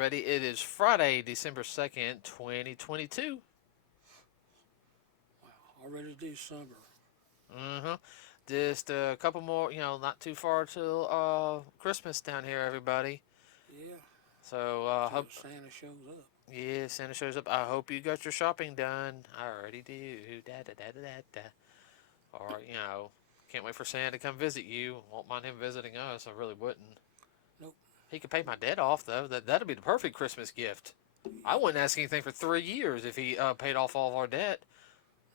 everybody. It is Friday, December 2nd, 2022. Wow, already December. Mm-hmm. Just a couple more, not too far till Christmas down here, everybody. Yeah, So, until hope, Santa shows up. yeah, Santa shows up. I hope you got your shopping done. I already do. Da da da da da da. Or, can't wait for Santa to come visit you. Won't mind him visiting us. I really wouldn't. Nope. He could pay my debt off, though. That'd be the perfect Christmas gift. I Yep. wouldn't ask anything for 3 years if he paid off all of our debt.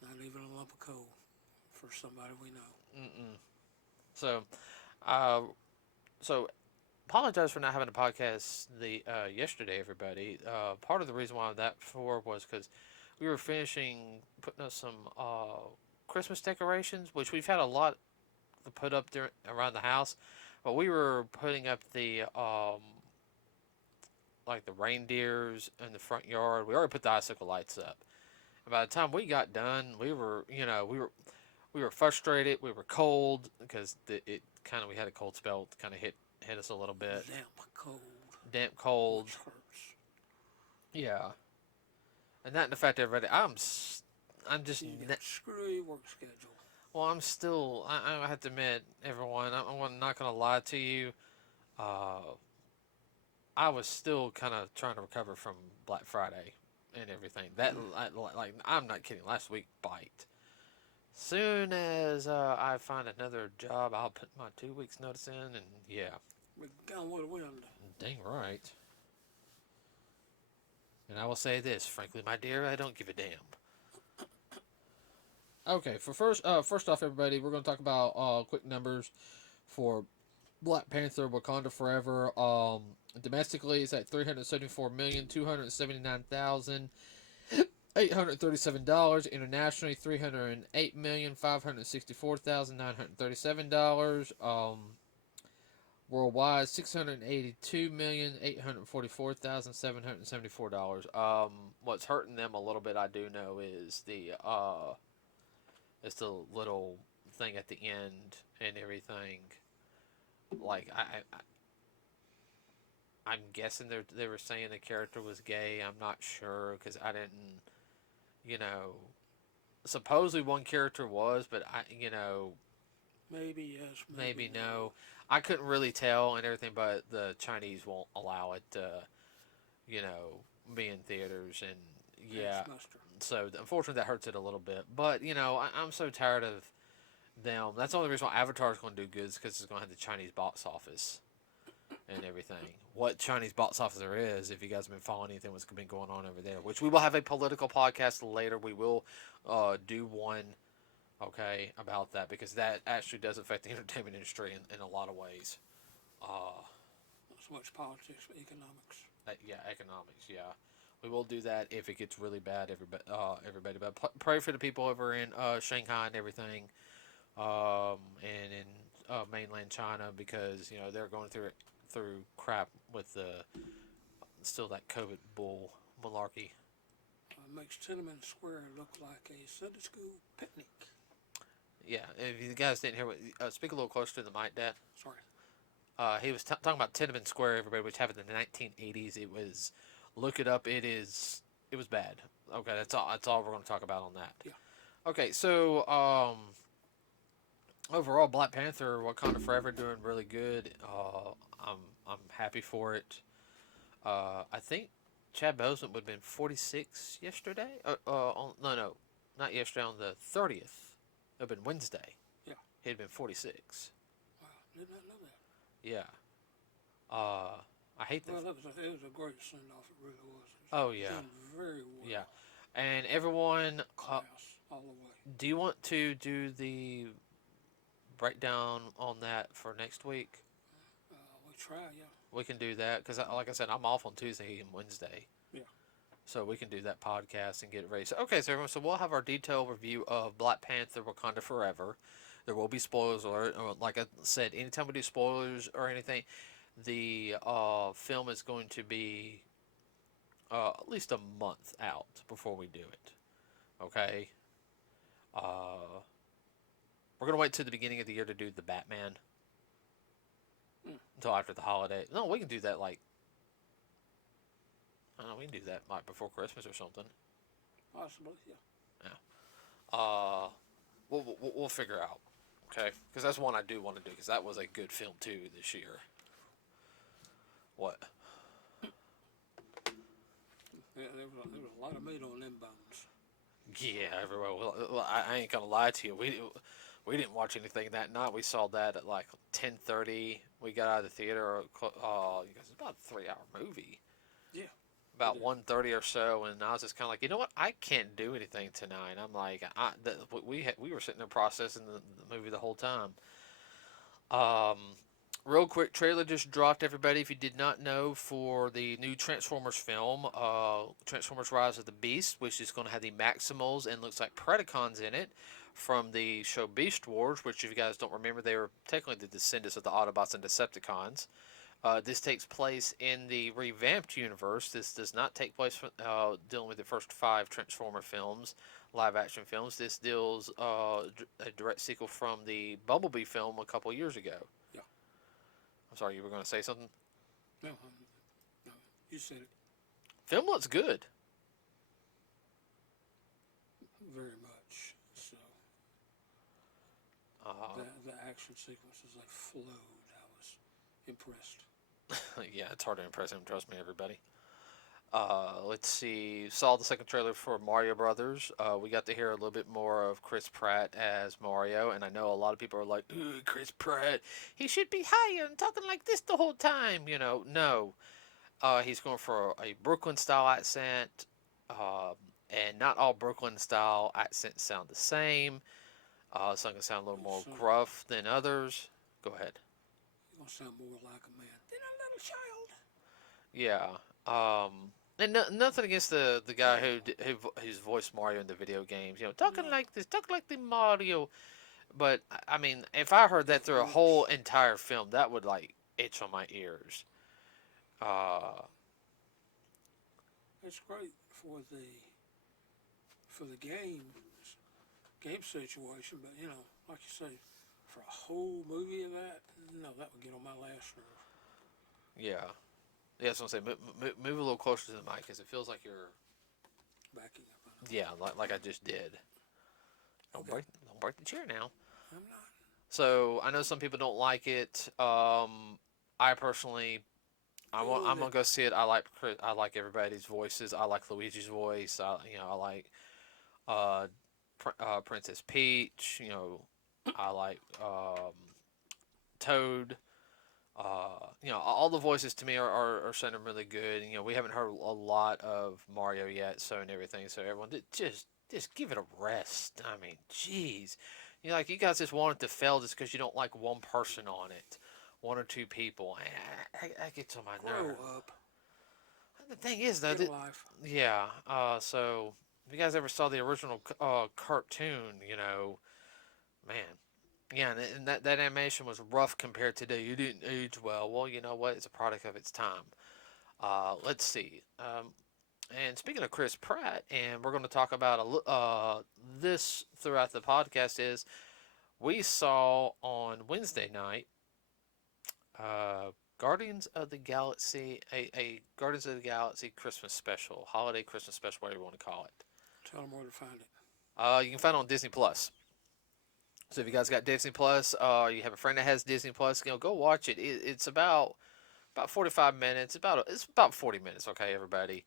Not even a lump of coal for somebody we know. Mm-mm. So, uh, so apologize for not having a podcast the yesterday, everybody. Part of the reason why that for was because we were finishing putting up some Christmas decorations, which we've had a lot to put up there around the house, but we were putting up the like the reindeers in the front yard. We already put the icicle lights up. And by the time we got done, we were frustrated. We were cold because it kind of we had a cold spell. Kind of hit us a little bit. Damp cold, Damp cold. which hurts. Yeah, and that in fact, everybody. I'm just. You got a screwy work schedule. Well, I'm still. I have to admit, everyone. I'm not gonna lie to you. Uh, I was still kind of trying to recover from Black Friday and everything. Like I'm not kidding. Last week bite. Soon as I find another job, I'll put my 2 weeks notice in, and yeah, But gone with the wind. dang right. And I will say this, frankly, my dear, I don't give a damn. Okay, for first off, everybody, we're going to talk about quick numbers for Black Panther: Wakanda Forever. Domestically, it's at $374,279,837. Internationally, $308,564,937. Worldwide, $682,844,774. What's hurting them a little bit, I do know, is the little thing at the end and everything. Like I'm guessing they were saying the character was gay. I'm not sure because I didn't, you know. Supposedly one character was, but Maybe yes, maybe no. no. I couldn't really tell and everything, but the Chinese won't allow it to, you know, be in theaters and yeah. Pass muster. So unfortunately, that hurts it a little bit. But I'm so tired of them. That's the only reason why Avatar's going to do good is because it's going to have the Chinese box office and everything. What Chinese box office there is, if you guys have been following anything what's been going on over there, which we will have a political podcast later. We will do one, okay, about that because that actually does affect the entertainment industry in a lot of ways. Uh, Not so much politics, but economics. yeah, economics. Yeah, we will do that if it gets really bad. Everybody, but pray for the people over in Shanghai and everything, and in mainland China because they're going through crap with the still that COVID bull malarkey. Makes Tiananmen Square look like a Sunday school picnic. Yeah, if you guys didn't hear, speak a little closer to the mic, Dad. Sorry. He was talking about Tiananmen Square, everybody, which happened in the 1980s. It was, look it up. It was bad. Okay, that's all. That's all we're going to talk about on that. Yeah. Okay, so overall, Black Panther: Wakanda Forever doing really good. I'm happy for it. I think Chad Boseman would have been 46 yesterday. No, not yesterday. On the 30th, it would have been Wednesday. Yeah. He'd been 46. Wow, did not know that. Yeah. I hate that. Well, it was a great send off. It really was. Oh yeah. Done very well. Yeah. And everyone, Class all the way. do you want to do the breakdown on that for next week? We try, yeah. We can do that because, like I said, I'm off on Tuesday and Wednesday. Yeah. So we can do that podcast and get it ready. So okay, so everyone, so we'll have our detailed review of Black Panther: Wakanda Forever. There will be spoilers alert. Like I said, anytime we do spoilers or anything, the film is going to be at least a month out before we do it. Okay. We're gonna wait till the beginning of the year to do the Batman. Until after the holiday. No, we can do that like I don't know, we can do that like before Christmas or something. Possibly, yeah. Yeah. We'll figure out. Okay, because that's one I do want to do because that was a good film too this year. What? Yeah, there was a lot of meat on them bones. Yeah, everyone. Well, I ain't gonna lie to you. We didn't watch anything that night. We saw that at like 10:30. We got out of the theater. Because it's about a 3-hour movie. Yeah. About 1:30 or so, and I was just kind of like, you know what? I can't do anything tonight. I'm like, we were sitting there processing the movie the whole time. Um, Real quick, trailer just dropped, everybody. If you did not know, for the new Transformers film, Transformers: Rise of the Beast, which is going to have the Maximals and looks like Predacons in it from the show Beast Wars. Which, if you guys don't remember, they were technically the descendants of the Autobots and Decepticons. This takes place in the revamped universe. This does not take place dealing with the first 5 Transformer films, live action films. This deals a direct sequel from the Bumblebee film a couple years ago. Yeah. I'm sorry, you were going to say something? No, no, you said it. Film looks good. Very much. So, the action sequences, they flowed. I was impressed. Yeah, it's hard to impress him. Trust me, everybody. Let's see. Saw the second trailer for Mario Brothers. We got to hear a little bit more of Chris Pratt as Mario, and I know a lot of people are like, Chris Pratt, he should be higher and talking like this the whole time. You know, no. He's going for a Brooklyn style accent, and not all Brooklyn style accents sound the same. Some can sound a little more gruff than others. Go ahead. You're going to sound more like a man than a little child. Yeah. And nothing against the guy who's voiced Mario in the video games. You know, talking like this, talking like the Mario. But I mean, if I heard that through a whole entire film, that would like itch on my ears. It's great for the game situation, but you know, like you say, for a whole movie of that, no, that would get on my last nerve. Yeah. Yeah, that's what I'm saying. Move a little closer to the mic because it feels like you're backing up. Yeah, like I just did. Don't break the chair now. I'm not. So I know some people don't like it. I personally, I'm gonna go see it. I like everybody's voices. I like Luigi's voice. I like Princess Peach. You know, I like Toad. All the voices to me are sounding really good. You know, we haven't heard a lot of Mario yet, so and everything. So everyone, just give it a rest. I mean, jeez, like you guys just want it to fail just because you don't like one person on it, 1 or 2 people. I get on my nerve. Grow up. The thing is, though, life. Yeah. So if you guys ever saw the original cartoon, man. Yeah, and that animation was rough compared to today. You didn't age well. Well, you know what? It's a product of its time. Let's see. And speaking of Chris Pratt, and we're going to talk about this throughout the podcast, is we saw on Wednesday night Guardians of the Galaxy, a Guardians of the Galaxy Christmas special, holiday Christmas special, whatever you want to call it. Tell them where to find it. You can find it on Disney Plus. So if you guys got Disney Plus, you have a friend that has Disney Plus, go watch it. It's about 45 minutes. It's about 40 minutes. Okay, everybody.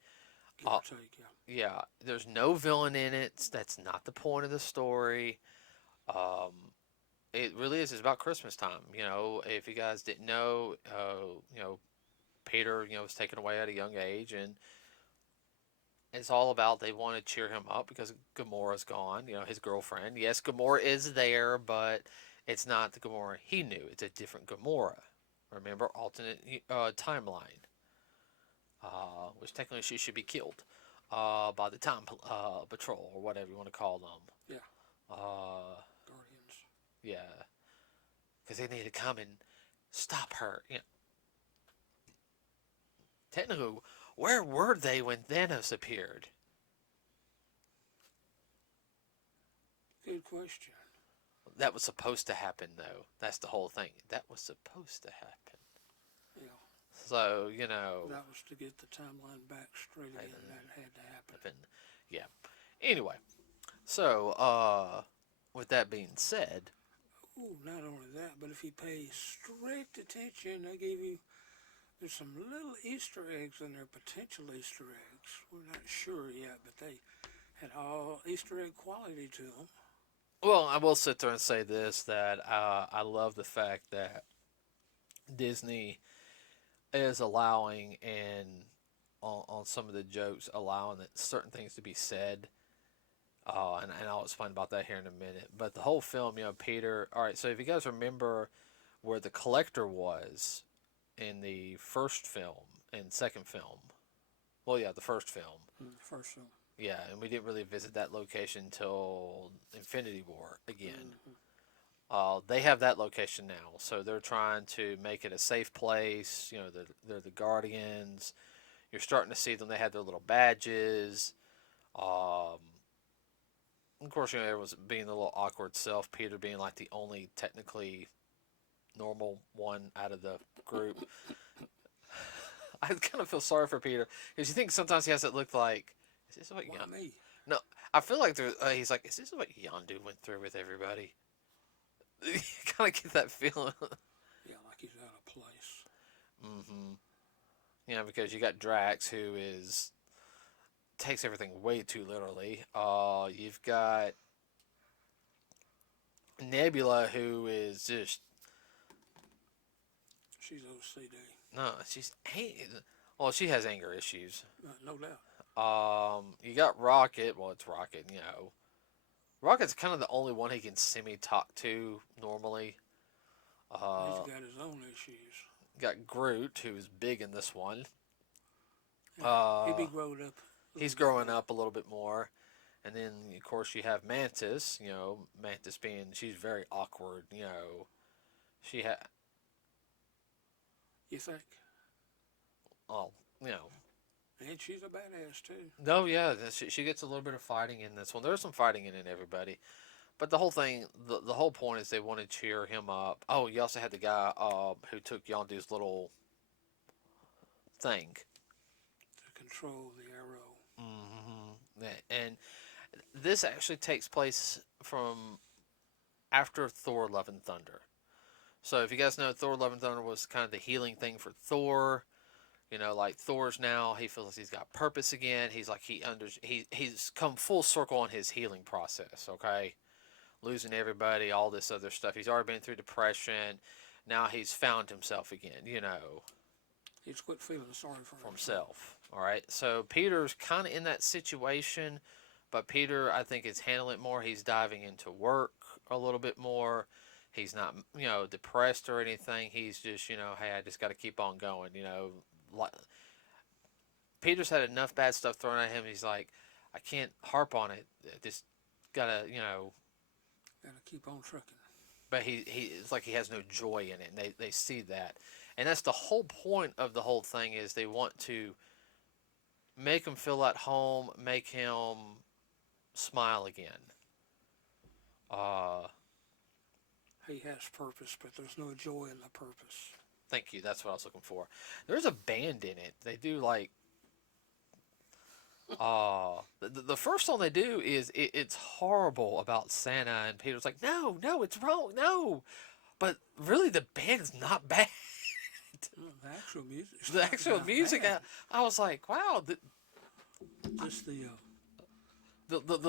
Give or take, yeah. Yeah, there's no villain in it. That's not the point of the story. It really is. It's about Christmas time. If you guys didn't know, Peter, was taken away at a young age, and it's all about they want to cheer him up because Gamora's gone. His girlfriend. Yes, Gamora is there, but it's not the Gamora he knew. It's a different Gamora. Remember, alternate timeline. Which technically she should be killed by the Time Patrol or whatever you want to call them. Yeah. Guardians. Yeah. Because they need to come and stop her. Technically, where were they when Thanos appeared? Good question. That was supposed to happen, though. That's the whole thing. That was supposed to happen. Yeah. So, you know. That was to get the timeline back straight again. That had to happen. Yeah. Anyway, so, with that being said. Ooh, not only that, but if you pay strict attention, they gave you, there's some little Easter eggs in there, potential Easter eggs. We're not sure yet, but they had all Easter egg quality to them. Well, I will sit there and say this, that I love the fact that Disney is allowing, and on some of the jokes, allowing that certain things to be said. And I'll explain about that here in a minute. But the whole film, Peter. All right, so if you guys remember where the collector was in the first film and second film. Well, yeah, the first film. First film. Yeah, and we didn't really visit that location until Infinity War again. They have that location now, so they're trying to make it a safe place. They're the Guardians. You're starting to see them. They have their little badges. Of course, there was being the little awkward self, Peter being like the only technically normal one out of the group. I kind of feel sorry for Peter because you think sometimes he has it look like, is this what me? No, I feel like he's like, is this what Yondu went through with everybody? You kind of get that feeling. Yeah, like he's out of place. Yeah, because you got Drax, who takes everything way too literally. You've got Nebula, who is just. She's OCD. No, well, she has anger issues. No doubt. You got Rocket. Well, it's Rocket, Rocket's kind of the only one he can semi-talk to normally. He's got his own issues. Got Groot, who's big in this one. He'd be grown up. He's growing up a little bit more. And then, of course, you have Mantis. Mantis she's very awkward. She had. You think? Oh, And she's a badass, too. No, yeah, she gets a little bit of fighting in this one. There's some fighting in it, everybody. But the whole thing, the whole point is they want to cheer him up. Oh, you also had the guy who took Yondu's little thing. To control the arrow. And this actually takes place from after Thor Love and Thunder. So if you guys know, Thor Love and Thunder was kind of the healing thing for Thor. Like Thor's now, he feels like he's got purpose again. He's like he's come full circle on his healing process, okay? Losing everybody, all this other stuff. He's already been through depression. Now he's found himself again, He's quit feeling sorry for himself. All right? So Peter's kind of in that situation, but Peter, I think, is handling it more. He's diving into work a little bit more. He's not, depressed or anything. He's just, hey, I just got to keep on going, Peter's had enough bad stuff thrown at him. He's like, I can't harp on it. Just gotta, Gotta keep on trucking. But it's like he has no joy in it, and they see that, and that's the whole point of the whole thing is they want to make him feel at home, make him smile again. He has purpose, but there's no joy in the purpose. Thank you. That's what I was looking for. There's a band in it. They do like. The first song they do is it's horrible about Santa, and Peter's like, no, it's wrong, no. But really, the band is not bad. The actual music. The actual music. I was like, wow. Just the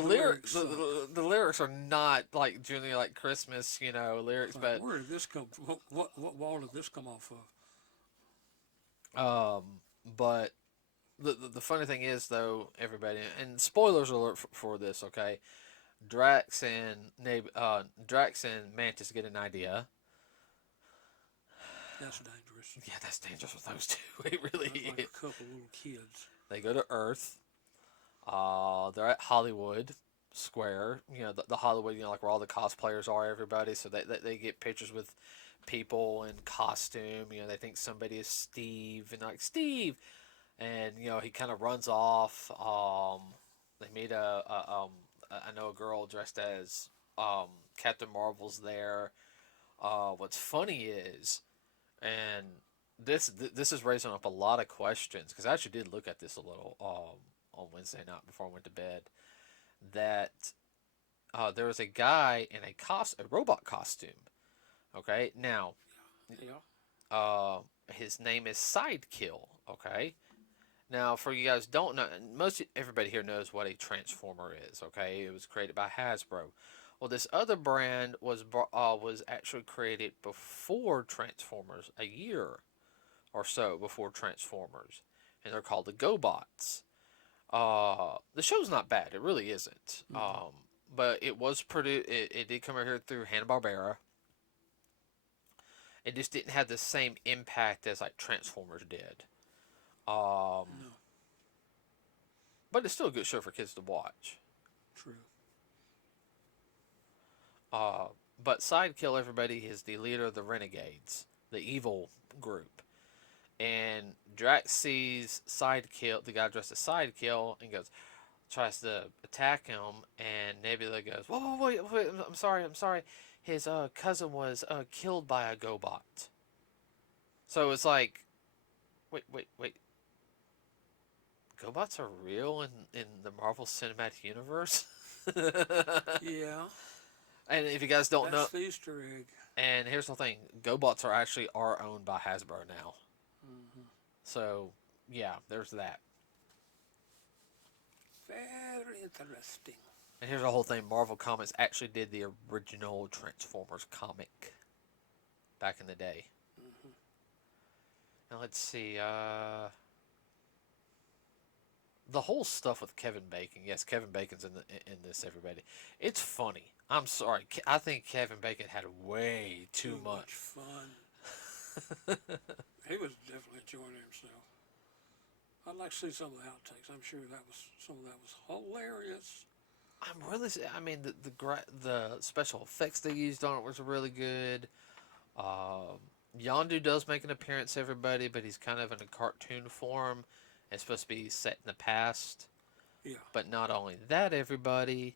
lyrics. The lyrics are not like generally like Christmas, lyrics. But where did this come from? What wall did this come off of? But the funny thing is, though, everybody, and spoilers alert for this, okay? Drax and Mantis get an idea. That's dangerous. Yeah, that's dangerous with those two. It really is. Like a couple little kids. They go to Earth. They're at Hollywood Square. The Hollywood, like where all the cosplayers are, everybody. So they get pictures with people in costume. They think somebody is Steve, and like Steve, and he kind of runs off. They meet I know a girl dressed as Captain Marvel's there. What's funny is, and this is raising up a lot of questions because I actually did look at this a little on Wednesday night before I went to bed. That there was a guy in a robot costume. Okay, now Yeah. his name is Sidekill. Okay, now for you guys don't know, most everybody here knows what a transformer is. Okay, it was created by Hasbro. Well, this other brand was actually created before Transformers, a year or so before Transformers, and they're called the GoBots. The show's not bad, it really isn't. But it was it did come out here through Hanna Barbera. It just didn't have the same impact as like Transformers did. Um, No. but it's still a good show for kids to watch. True. Uh, but Sidekill, everybody, is the leader of the Renegades, the evil group. And Drax sees Sidekill, the guy dressed as Sidekill, and tries to attack him. And Nebula goes, "Whoa, whoa, wait, I'm sorry, I'm sorry. His cousin was killed by a GoBot." So it's like, wait. GoBots are real in the Marvel Cinematic Universe? Yeah. And if you guys don't know, That's the Easter egg. and here's the thing, GoBots are owned by Hasbro now. Mm-hmm. So, yeah, there's that. Very interesting. And here's the whole thing, Marvel Comics actually did the original Transformers comic back in the day. Mm-hmm. Now let's see, the whole stuff with Kevin Bacon. Yes, Kevin Bacon's in this, everybody. It's funny. I'm sorry. I think Kevin Bacon had way too much fun. He was definitely enjoying himself. I'd like to see some of the outtakes. I'm sure some of that was hilarious. I mean, the special effects they used on it was really good. Yondu does make an appearance, everybody, but he's kind of in a cartoon form. It's supposed to be set in the past. Yeah. But not only that, everybody,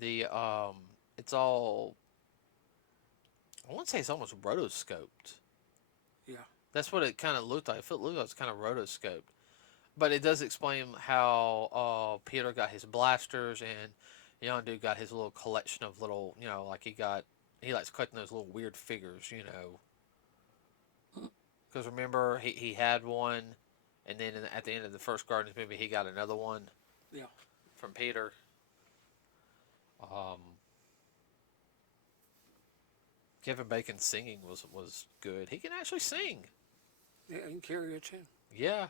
it's all, I want to say it's almost rotoscoped. Yeah. That's what it kind of looked like. It looked like it's kind of rotoscoped. But it does explain how Peter got his blasters and Yondu got his little collection of little, like he likes collecting those little weird figures, Because remember, he had one, and then at the end of the first Guardians movie, he got another one. Yeah. From Peter. Kevin Bacon's singing was good. He can actually sing. Yeah, he can carry a tune. Yeah.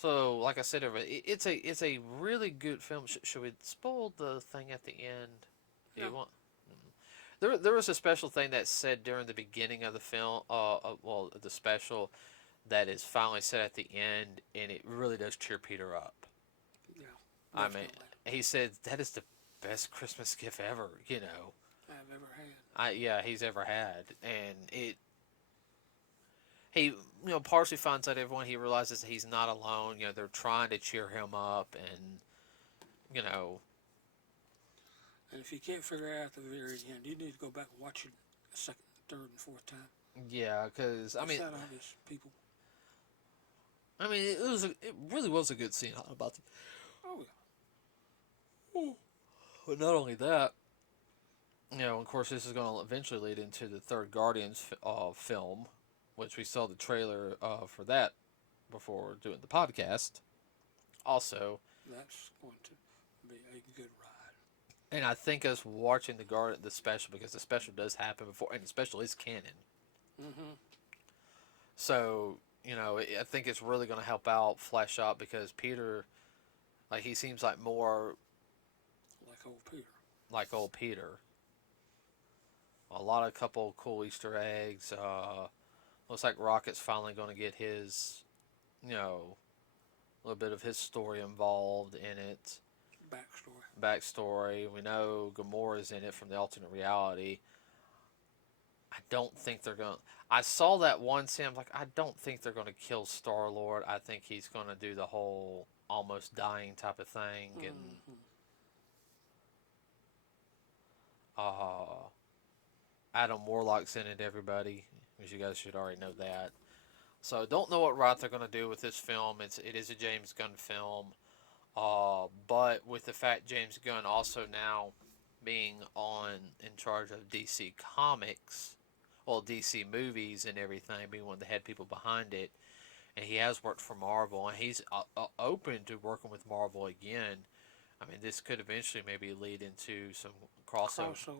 So, like I said, it's a really good film. Should we spoil the thing at the end? Do you want? There was a special thing that said during the beginning of the film, the special, that is finally said at the end, and it really does cheer Peter up. Yeah. I mean, he said that is the best Christmas gift ever, I've ever had. He's ever had, and he partially finds out everyone. He realizes he's not alone. They're trying to cheer him up, and And if you can't figure it out at the very end, you need to go back and watch it a second, third, and fourth time. Yeah, because It's not obvious, people. I mean, it really was a good scene about the. Oh yeah. But not only that, of course, this is going to eventually lead into the third Guardians film, which we saw the trailer for that before doing the podcast. Also, that's going to be a good ride. And I think us watching the special, because the special does happen before, and the special is canon. Mm-hmm. So, I think it's really going to help out Flash out, because Peter, like, he seems like more like old Peter. A couple cool Easter eggs. Looks like Rocket's finally going to get his, a little bit of his story involved in it. Backstory. We know Gamora's in it from the alternate reality. I don't think they're going to... I saw that one scene. I'm like, I don't think they're going to kill Star-Lord. I think he's going to do the whole almost dying type of thing. Mm-hmm. And Adam Warlock's in it, everybody. As you guys should already know that. So don't know what route they're going to do with this film. It is a James Gunn film, but with the fact James Gunn also now being in charge of DC Comics, well, DC movies and everything, being one of the head people behind it, and he has worked for Marvel, and he's open to working with Marvel again. I mean, this could eventually maybe lead into some crossover.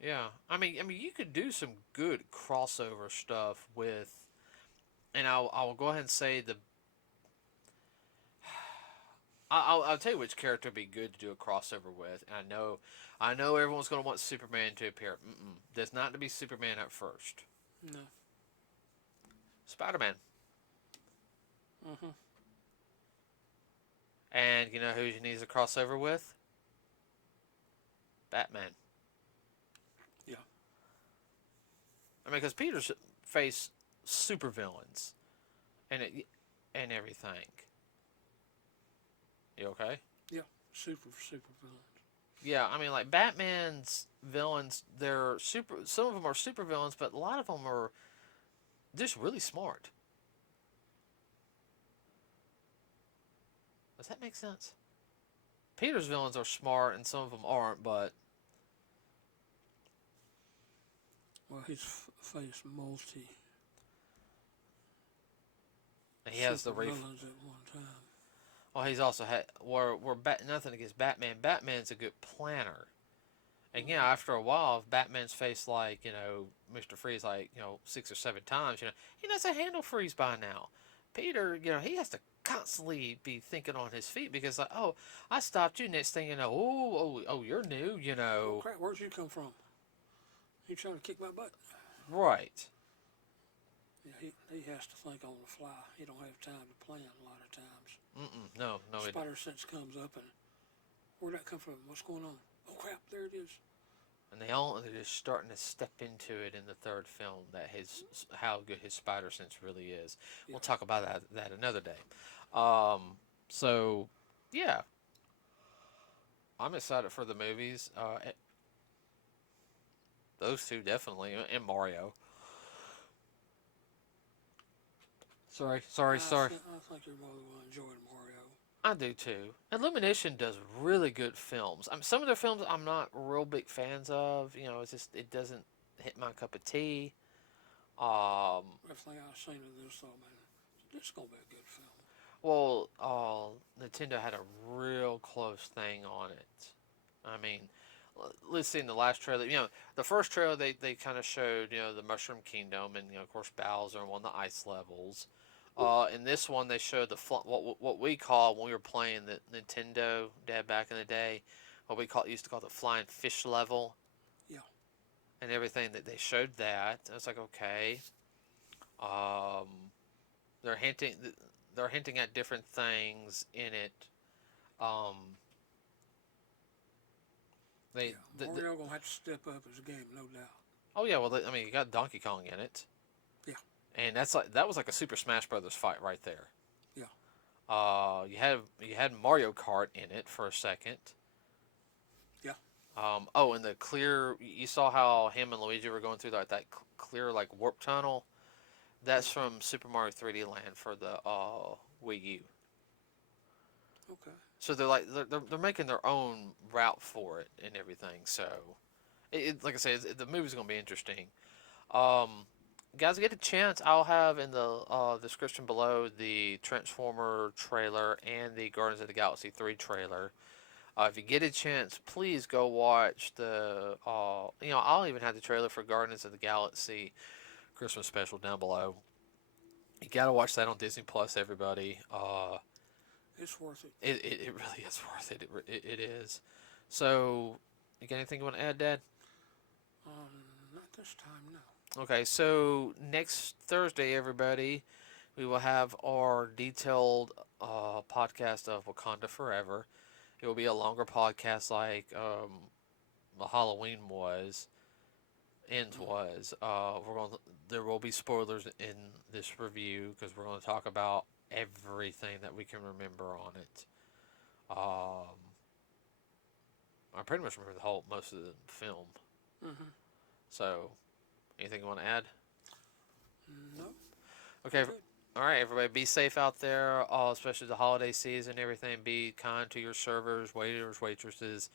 Yeah, I mean, you could do some good crossover stuff with, and I'll go ahead and say I'll tell you which character would be good to do a crossover with. And I know everyone's going to want Superman to appear. Does not to be Superman at first. No. Spider-Man. Mm-hmm. And you know who he needs a crossover with? Batman. Yeah. I mean, because Peter's faced supervillains and everything. You okay? Yeah. Super villains. Yeah, I mean, like Batman's villains, they're super. Some of them are super villains, but a lot of them are just really smart. Does that make sense? Peter's villains are smart, and some of them aren't, but well, he's faced multi. he has the villains at one time. Well, he's also had nothing against Batman. Batman's a good planner, and yeah, after a while, if Batman's faced like Mr. Freeze like 6 or 7 times, he knows how to handle Freeze by now. Peter, he has to constantly be thinking on his feet because like, oh, I stopped you. Next thing you know, oh, you're new, Oh crap! Where'd you come from? You trying to kick my butt? Right. Yeah, he has to think on the fly. He don't have time to plan a lot of times. No. Spider sense comes up and where'd that come from? What's going on? Oh crap! There it is. And they're just starting to step into it in the third film that how good his spider sense really is. Yeah. We'll talk about that another day. So yeah, I'm excited for the movies. Those two definitely, and Mario. Sorry. I think you're more the one enjoying Mario. I do too. Illumination does really good films. Some of their films I'm not real big fans of. It's just it doesn't hit my cup of tea. Everything I've seen of this, man, it's gonna be a good film. Well, Nintendo had a real close thing on it. I mean, let's see in the last trailer. The first trailer they kind of showed the Mushroom Kingdom and of course Bowser and one of the ice levels. In this one, they showed what we call when we were playing the Nintendo Dad back in the day, what we used to call the flying fish level. Yeah. And everything that they showed that, I was like, okay. They're hinting at different things in it. Mario gonna have to step up as a game, no doubt. Oh yeah, well, you got Donkey Kong in it. Yeah. And that was like a Super Smash Brothers fight right there. Yeah. You had Mario Kart in it for a second. Yeah. And the clear. You saw how him and Luigi were going through that clear like warp tunnel. That's from Super Mario 3D Land for the Wii U. Okay. So they're making their own route for it and everything. So, like I say, the movie's gonna be interesting. Guys, get a chance. I'll have in the description below the Transformer trailer and the Guardians of the Galaxy 3 trailer. If you get a chance, please go watch the. I'll even have the trailer for Guardians of the Galaxy Christmas Special down below. You gotta watch that on Disney Plus, everybody. It's worth it. It really is worth it. It is. So, you got anything you want to add, Dad? Not this time, no. Okay, so next Thursday, everybody, we will have our detailed podcast of Wakanda Forever. It will be a longer podcast like the Halloween was, Ends was. There will be spoilers in this review because we're going to talk about everything that we can remember on it. I pretty much remember most of the film. Mm-hmm. So, anything you want to add? No. Okay. Good. All right, everybody, be safe out there, especially the holiday season and everything. Be kind to your servers, waiters, waitresses,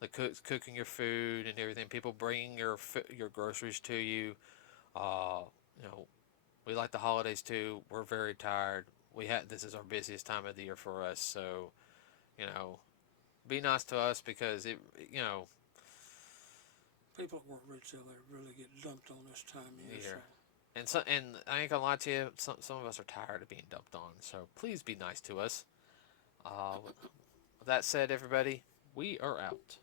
the cooks cooking your food and everything. People bringing your groceries to you. Uh, you know, we like the holidays too. We're very tired. This is our busiest time of the year for us. So, you know, be nice to us because you know, People at work really get dumped on this time of year. yeah. So And I ain't gonna lie to you. Some of us are tired of being dumped on. So please be nice to us. With that said, everybody, we are out.